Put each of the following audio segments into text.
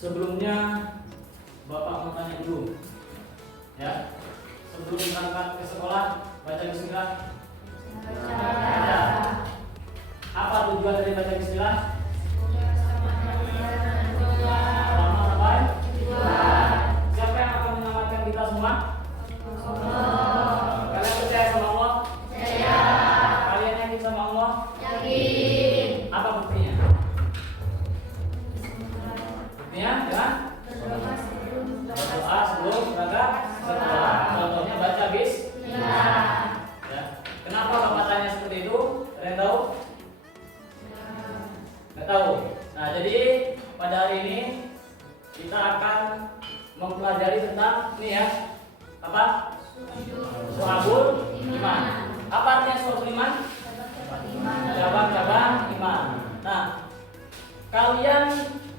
Sebelumnya Bapak mau tanya dulu, ya. Sebelum berangkat ke sekolah baca bismillah. Apa tujuan dari baca bismillah? Pertama sampai siapa yang akan menyelamatkan kita semua? Kalian percaya sama Allah? Percaya. Kalian yakin sama Allah? Yakin. Apa buktinya? Buktinya dengan berdoa sebelum berangkat sekolah. Contohnya baca bismillah. Ya. Kenapa Bapak tanya seperti itu? Ada yang tahu? Nggak tahu. Nah, jadi pada hari ini kita akan mempelajari tentang ini ya, apa? Syu'abul iman. Apa artinya syu'abul iman? Cabang-cabang iman. Nah, kalian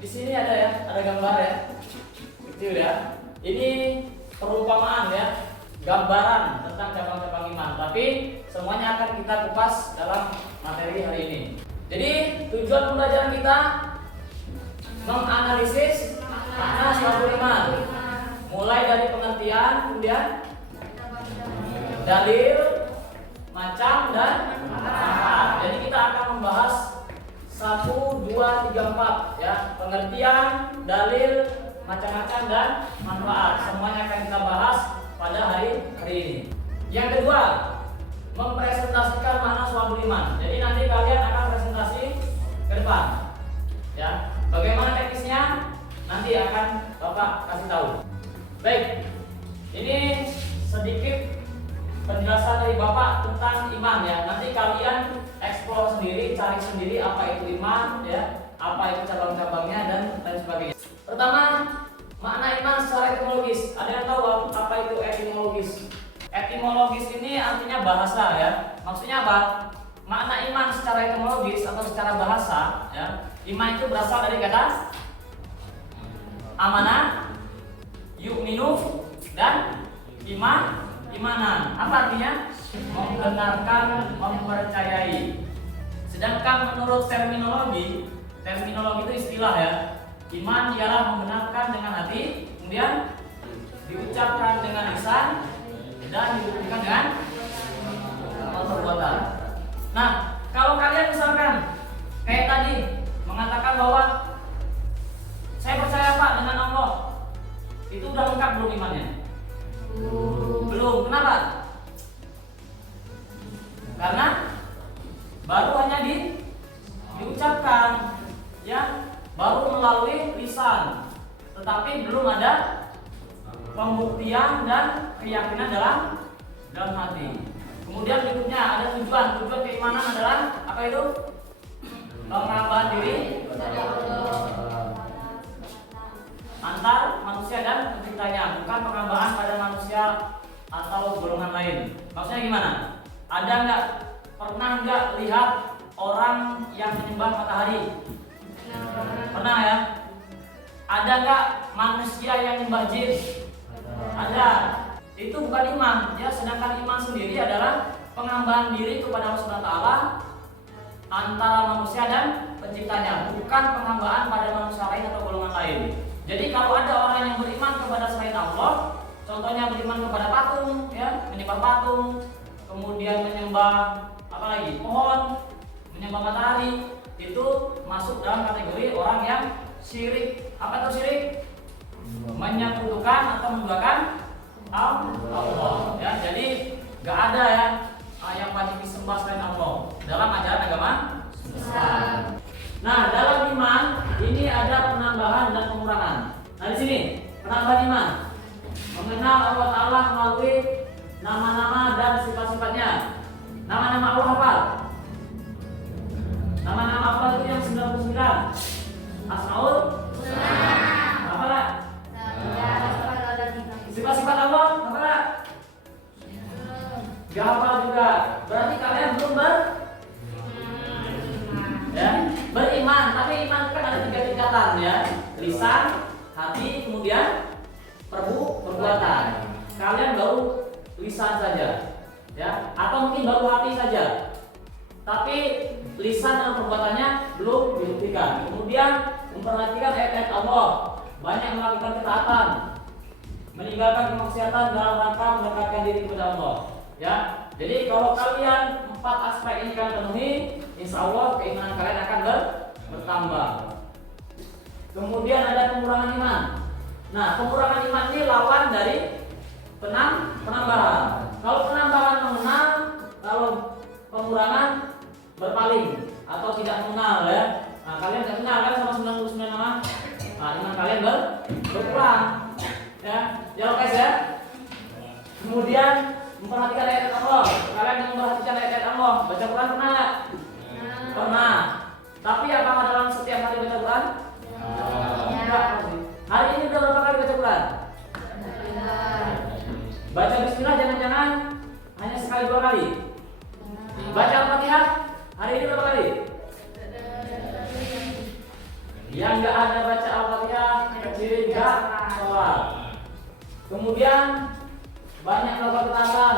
di sini ada ya, ada gambar ya, kecil ya. Ini perumpamaan ya, gambaran tentang cabang-cabang iman. Tapi semuanya akan kita kupas dalam materi hari ini. Jadi tujuan pembelajaran kita menganalisis makna syu'abul iman, mulai dari pengertian, kemudian dalil, macam dan manfaat. Jadi kita akan membahas 1, 2, 3, 4 ya, pengertian, dalil, macam-macam dan manfaat. Semuanya akan kita bahas pada hari ini. Yang kedua, mempresentasikan makna syu'abul iman. Jadi nanti kalian akan presentasi ke depan. Ya, bagaimana teknisnya nanti akan Bapak kasih tahu. Baik, ini sedikit penjelasan dari Bapak tentang iman ya. Nanti kalian eksplor sendiri, cari sendiri apa itu iman ya, apa itu cabang-cabangnya dan lain sebagainya. Pertama, makna iman secara etimologis. Ada yang tahu apa itu etimologis? Etimologis ini artinya bahasa ya. Maksudnya apa? Makna iman secara etimologis atau secara bahasa ya. Iman itu berasal dari kata amanah, yu'minu dan imanan. Apa artinya? Membenarkan, mempercayai. Sedangkan menurut terminologi itu istilah ya. Iman ialah membenarkan dengan hati, kemudian diucapkan dengan lisan dan dibuktikan dengan perbuatan. Nah, kalau kalian misalkan kayak tadi mengatakan bahwa saya percaya Pak dengan Allah, itu udah lengkap belum imannya? Belum. Kenapa? Karena baru hanya diucapkan ya, baru melalui lisan, tetapi belum ada pembuktian dan keyakinan dalam hati. Kemudian berikutnya ada tujuan keimanan adalah apa itu? Pengambahan diri antar manusia dan penciptanya, bukan pengambahan pada manusia atau golongan lain. Maksudnya gimana? Pernah nggak lihat orang yang menyembah matahari? Pernah ya? Ada nggak manusia yang menyembah jin? Ada. Itu bukan iman ya. Sedangkan iman sendiri adalah pengambahan diri kepada Allah Subhanahu wa taala antara manusia dan penciptanya, bukan pengambahan pada manusia lain atau golongan lain. Jadi kalau ada orang yang beriman kepada selain Allah, contohnya beriman kepada patung ya, menyembah patung, kemudian menyembah apa lagi? Pohon, menyembah matahari, itu masuk dalam kategori orang yang syirik. Apa itu syirik? Menyekutukan atau menduakan Allah ya. Jadi gak ada ya yang wajib disembah selain Allah dalam ajaran agama Islam. Nah, dalam iman ini ada penambahan dan pengurangan. Nah, di sini penambahan iman mengenal Allah Ta'ala melalui nama-nama dan sifat-sifatnya. Nama-nama Allah apa? Nama-nama Allah itu yang 99. Asmaul Husna. Apa lah? Sifat-sifat Allah apa lah? Gak hafal juga. Berarti kalian belum beriman. Tapi iman kan ada 3 tingkatan ya. Lisan, hati, kemudian perbuatan. Allah, banyak melakukan ketaatan, meninggalkan kemaksiatan dalam rangka mendekatkan diri kepada Allah. Ya, jadi kalau kalian 4 aspek ini kalian penuhi, insya Allah keimanan kalian akan bertambah. Kemudian ada pengurangan iman. Nah, pengurangan iman ini lawan dari penambahan. Kalau penambahan mengenal, kalau pengurangan berpaling atau tidak mengenal ya. Nah, kalian tidak kenal kan sama 99 nama. Nah, iman kalian berkurang. Ya, jangan guys ya. Kemudian memperhatikan ayat Allah. Kalian yang memperhatikan ayat Allah, baca Quran pernah nggak? Pernah. Tapi apakah dalam setiap hari baca Quran? Enggak. Hari ini udah berapa kali baca Quran? Baca Bismillah jangan-jangan hanya sekali 2 kali. Baca Al-Fatihah hari ini berapa kali? Yang enggak ada baca Al-Fatihah kecil enggak sholat. Kemudian banyak melakukan ketaatan.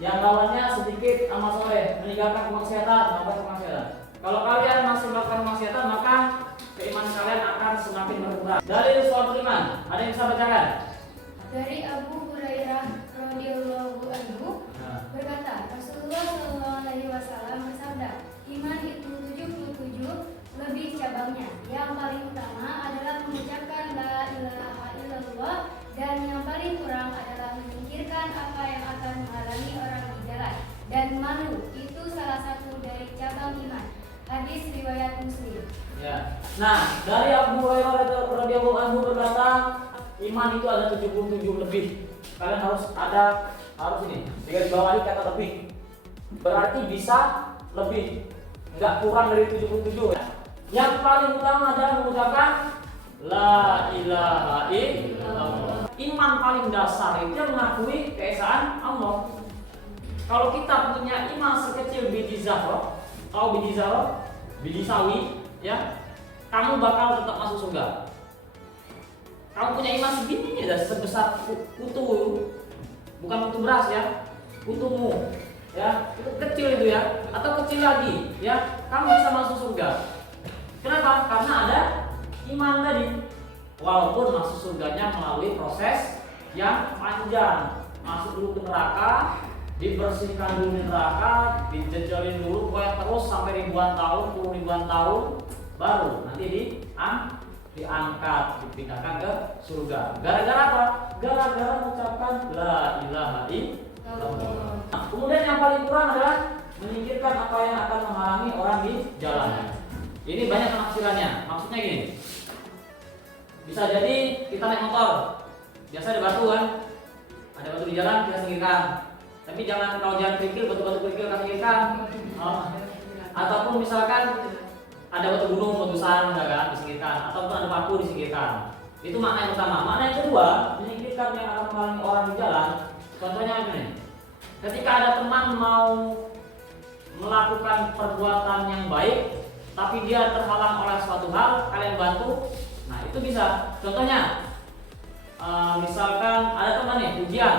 Yang lawannya sedikit amal soleh, meninggalkan kemaksiatan, melakukan kemaksiatan. Kalau kalian masih melakukan kemaksiatan, maka keimanan kalian akan semakin berkurang. Dari suatu iman, ada yang bisa bacakan? Dari Abu Hurairah radhiyallahu anhu berkata, Rasulullah Shallallahu alaihi wasallam bersabda, iman itu 77 lebih cabangnya. Yang paling utama adalah mengucapkan la ilaha illallah, dan yang paling kurang adalah menyingkirkan apa yang akan menghalangi orang di jalan. Dan malu itu salah satu dari cabang iman. Hadis riwayat Muslim. Ya. Nah, dari Abu Hurairah radhiyallahu anhu berkata, iman itu ada 77 lebih. Kalian harus ini. Digaris bawahi kata lebih. Berarti bisa lebih. Enggak kurang dari 77 ya. Yang paling utama adalah mengucapkan la ilaha illallah. Iman paling dasar itu mengakui keesaan Allah. Kalau kita punya iman sekecil biji zarrah, tahu biji zarrah? Biji sawi, ya, kamu bakal tetap masuk surga. Kamu punya iman segini aja, sebesar kutu, bukan kutu beras ya, kutumu, ya, itu kecil itu ya, atau kecil lagi, ya, kamu bisa masuk surga. Kenapa? Karena ada iman tadi. Walaupun masuk surganya melalui proses yang panjang, masuk dulu ke neraka, dibersihkan dulu di neraka, dijejelin dulu pokoknya terus sampai ribuan tahun, puluh ribuan tahun, baru nanti diangkat, dipindahkan ke surga. Gara-gara apa? Gara-gara mengucapkan la ilaha illallah. Nah, kemudian yang paling kurang adalah menyingkirkan apa yang akan menghalangi orang di jalan. Ini banyak penafsirannya. Maksudnya gini, bisa jadi kita naik motor, biasa ada batu kan, ada batu di jalan kita singkirkan. Tapi jangan, kalau jalan kerikil, batu-batu kerikil kita singkirkan. Ataupun misalkan ada batu gunung, batu sand, kan, disingkirkan. Ataupun ada paku disingkirkan. Itu makna yang pertama. Makna yang kedua, menyingkirkan yang akan menghalangi orang di jalan. Contohnya ini, ketika ada teman mau melakukan perbuatan yang baik, tapi dia terhalang oleh suatu hal, kalian bantu. Nah itu bisa. Contohnya, misalkan ada teman nih ujian,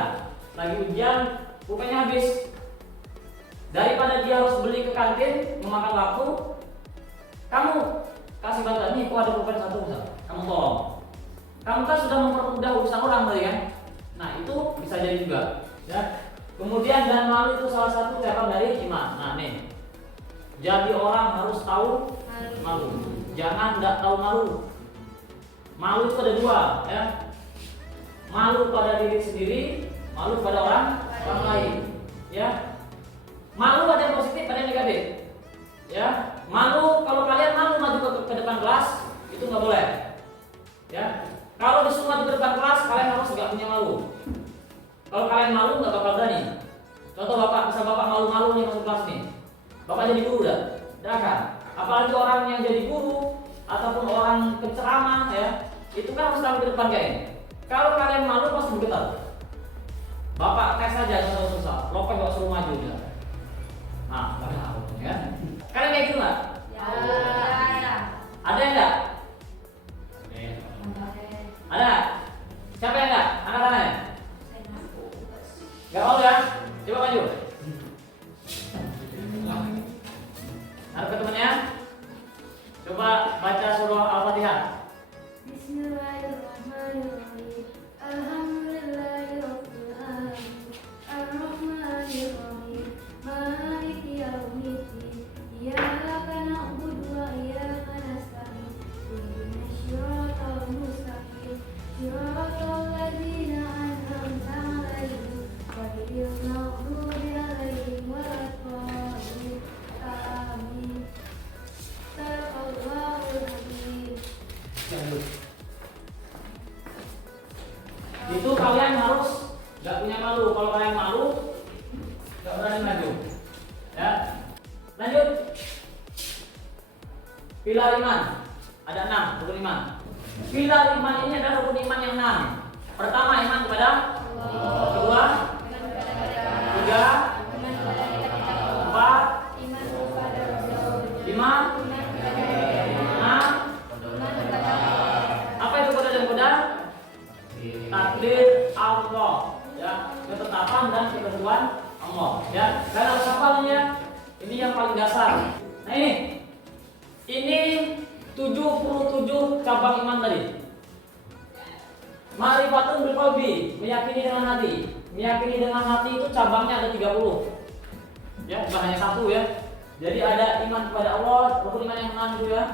lagi ujian, pulpennya habis. Daripada dia harus beli ke kantin, memakan waktu, kamu kasih bantuan nih, kok ada pulpen 1 misal, kamu tolong. Kamu kan sudah mempermudah urusan orang tadi kan. Nah itu bisa jadi juga. Ya. Kemudian dan malu itu salah satu cabang dari iman. Nah nih, jadi orang harus tahu malu. Jangan tidak tahu malu. Malu itu ada 2, ya. Malu pada diri sendiri, malu pada orang lain. Ya. Malu ada yang positif, ada yang negatif. Ya. Malu, kalau kalian malu maju ke depan kelas, itu nggak boleh. Ya. Kalau disuruh maju ke depan kelas, kalian harus nggak punya malu. Kalau kalian malu nggak bakal berani. Contoh bapak, misal bapak malu-malu nih masuk kelas nih. Bapak jadi guru dah kan? Apalagi orang yang jadi guru ataupun orang penceramah ya, itu kan harus tahu ke depan kayaknya. Kalau kalian malu pasti bergetar. Bapak tes saja jangan susah. Lopek nggak suruh maju ya. Nah, nggak tahu ya. Kalian kayak gitu nggak? Ya. Ada yang nggak? Ada? Siapa yang nggak? Angkat tangannya. Nggak mau ya? Coba maju. Harap ke temannya. Coba baca surah Al-Fatihah. itu kalian harus nggak punya malu. Kalau kalian malu, nggak berani maju. Ya, lanjut. Pilar iman ada 6, rukun iman. Pilar iman ini adalah rukun iman yang 6. Pertama, iman kepada Allah. Kedua, tiga, empat, lima, enam. Apa itu kode dan kode? Takdir Allah, ya, ketetapan dan ketentuan Allah, ya. Dan harus hafalnya. Ini yang paling dasar. Nah ini 77 cabang iman tadi. Ma'rifatun bil qalbi, meyakini dengan hati. Meyakini dengan hati itu cabangnya ada 30. Ya, bukan hanya satu ya. Jadi ada iman kepada Allah, rukun iman yang 6 itu ya.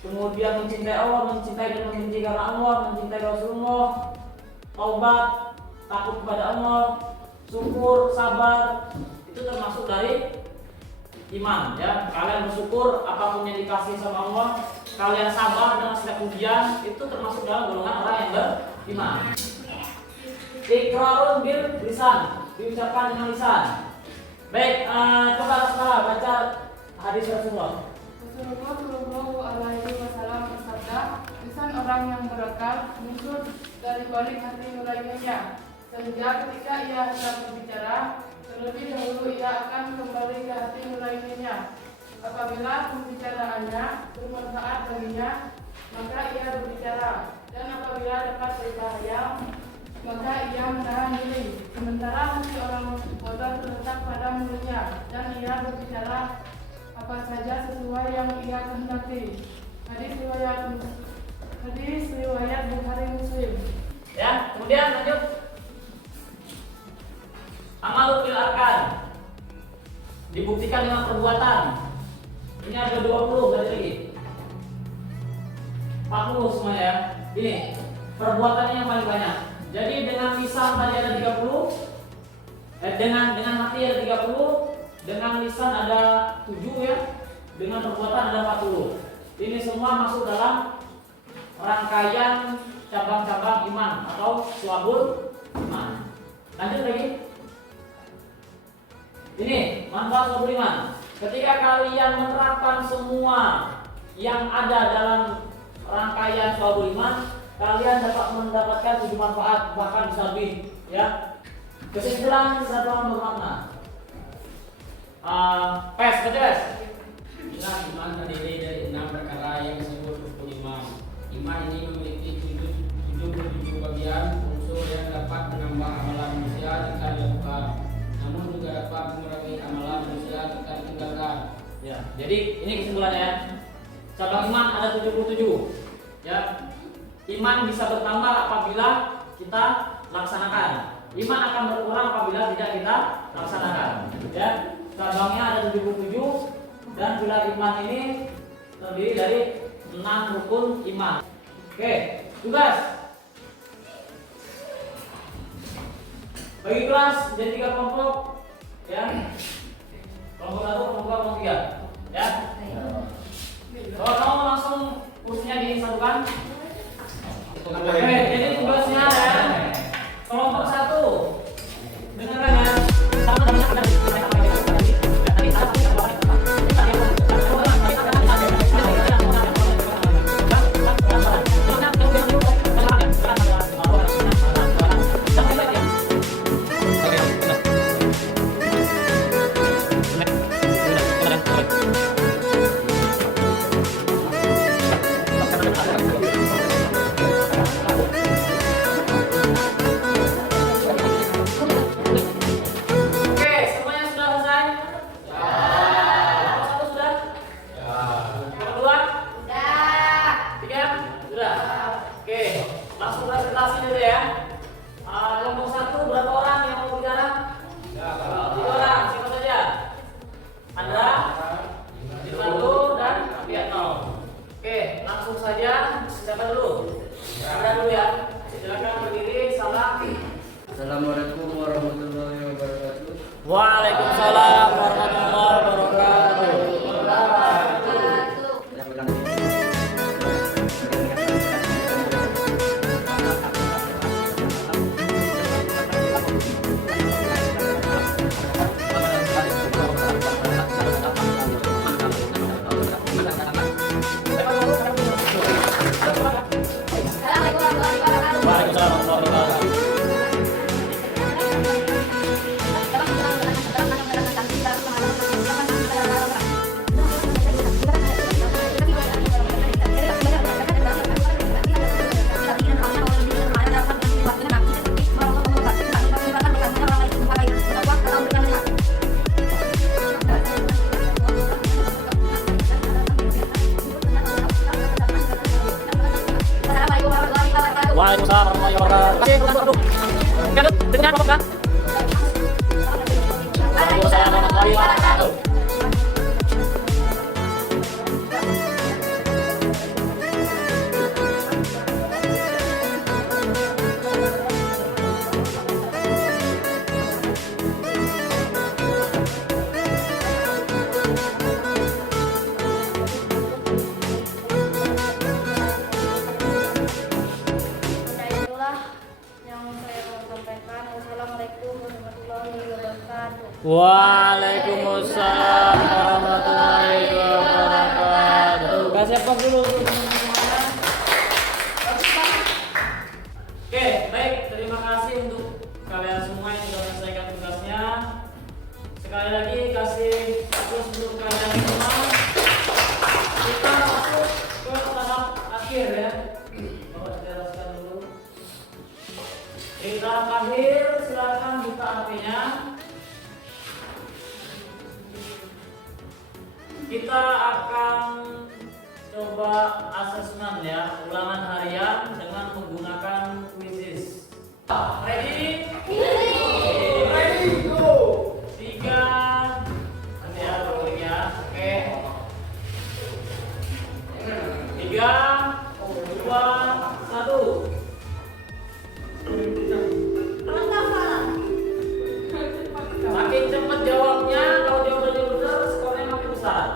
Kemudian mencintai Allah, mencintai dan membenci karena Allah, mencintai Rasulullah, taubat, takut kepada Allah, syukur, sabar. Itu termasuk dari iman ya. Kalian bersyukur apapun yang dikasih sama Allah, kalian sabar dengan setiap ujian, itu termasuk dalam golongan orang yang beriman. Iqrarun bil lisan, diucapkan dengan lisan. Baik, coba sekarang baca hadis Rasulullah. Rasulullah Shallallahu Alaihi Wasallam bersabda, lisan orang yang berakal muncul dari balik hati nuraninya, sehingga ketika ia hendak berbicara, terlebih dahulu ia akan kembali ke hati nuraninya. Apabila pembicaraannya bermanfaat baginya, maka ia berbicara, dan apabila dapat berbahaya, maka ia menahan diri. Sementara hati orang bodoh terletak pada mulutnya, dan ia berbicara apa saja sesuai yang ia kehendaki. Hadis riwayat Bukhari Muslim. Ya, kemudian lanjut. Amalul bil arkan, dibuktikan dengan perbuatan. Ini ada 20 berarti lagi 40 semuanya ya. Ini perbuatannya yang paling banyak. Jadi dengan lisan tadi ada 30, dengan hati ada 30, dengan lisan ada 7 ya, dengan perbuatan ada 40. Ini semua masuk dalam rangkaian cabang-cabang iman atau syu'abul iman. Lanjut lagi. Ini manfaat syu'abul iman. Ketika kalian menerapkan semua yang ada dalam rangkaian syu'abul iman, kalian dapat mendapatkan 7 manfaat, bahkan bisa lebih ya. Kesimpulan satu bermakna. Baca. Inilah iman terdiri dari 6 perkara yang disebut rukun iman. Iman ini memiliki 77 bagian unsur yang dapat menambah amalan manusia jika dilakukan, namun juga dapat mengurangi amalan manusia jika ditinggalkan. Ya, jadi ini kesimpulannya ya. Cabang iman ada 77. Ya. Iman bisa bertambah apabila kita laksanakan. Iman akan berkurang apabila tidak kita laksanakan. Ya. Cabangnya ada 77 dan pilar iman ini terdiri dari 6 rukun iman. Oke, tugas. Bagi kelas jadi 3 kelompok ya. Kelompok 1, kelompok 3 ya. Kalau kamu langsung kursnya disatukan. Oke, jadi tugasnya ya. Kelompok 1 dengarkan ya. Assalamualaikum warahmatullahi wabarakatuh. Waalaikumsalam warahmatullahi wabarakatuh. Oke, satu. Dengan apa kan? Waalaikumsalam warahmatullahi wabarakatuh. Itulah yang saya mau sampaikan. Wassalamualaikum warahmatullahi wabarakatuh. Waalaikumsalam warahmatullahi wabarakatuh. Kasih apa dulu semuanya? Oke, baik. Terima kasih untuk kalian semua yang sudah menyelesaikan tugasnya. Sekali lagi kasih aplaus untuk kalian semua. Kita masuk ke tahap akhir ya. Bapak jelaskan dulu. Di tahap akhir silakan buka HP-nya. Kita akan coba asesmen ya, ulangan harian dengan menggunakan quizzes. Ready? Ready, go! 3. Nanti ya, balik ya. Oke. 3, 2, 1. Makin cepat jawabnya, kalau jawabannya benar, skornya makin besar.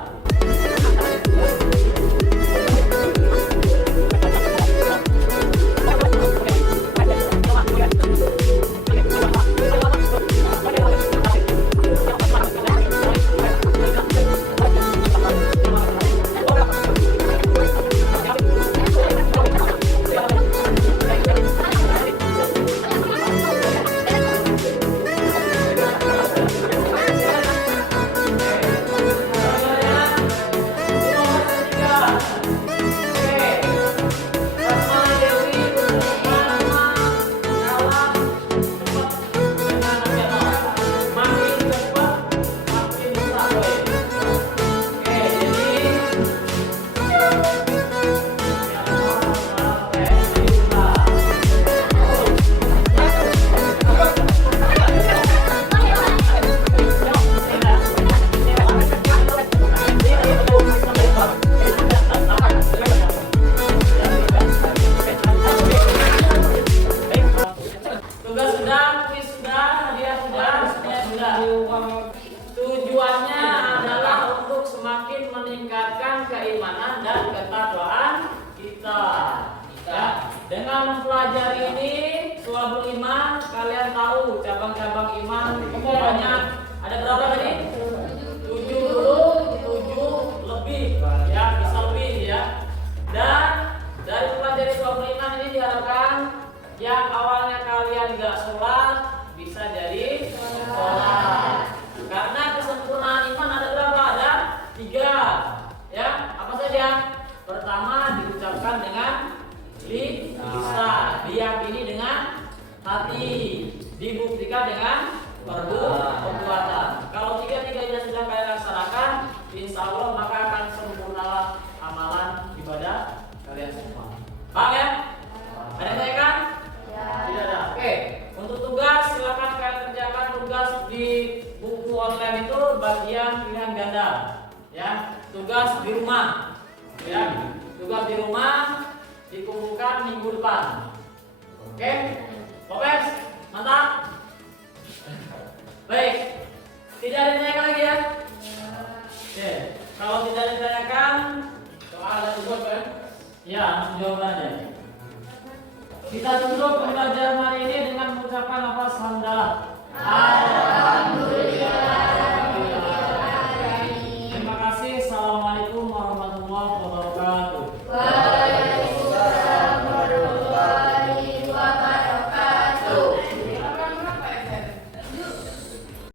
Tugas sudah, kuis sudah, hadiah sudah, semuanya sudah. Tujuannya adalah untuk semakin meningkatkan keimanan dan ketakwaan kita. Ya. Dengan mempelajari ini, suatu iman, kalian tahu cabang-cabang iman banyak. Ada berapa tadi? 7 dulu, 7 lebih, ya bisa lebih ya. Dan dari mempelajari suatu iman ini diharapkan yang awalnya kalian nggak sholat bisa jadi sholat. Karena kesempurnaan iman ada berapa? Ada 3. Ya, apa saja? Pertama diucapkan dengan lisan, diyakini dengan hati, dibuktikan dengan perbuatan. Kalau tiga-tiganya sudah kalian laksanakan, insya Allah maka akan sempurnalah amalan ibadah kalian semua. Paham ya? Ada yang tanyakan? Tidak ada. Oke, untuk tugas silakan kalian kerjakan tugas di buku online itu bagian pilihan ganda. Ya, tugas di rumah. Ya, tugas di rumah dikumpulkan minggu depan. Oke, Lopez, mantap. Baik, tidak ada yang tanyakan lagi ya? Oke, kalau tidak ada yang tanyakan, soal ada tugas kan? Ya, langsung jawabannya. Kita tutup pembelajaran hari ini dengan mengucapkan lafaz hamdalah. Alhamdulillah. Terima kasih. Assalamualaikum warahmatullahi wabarakatuh.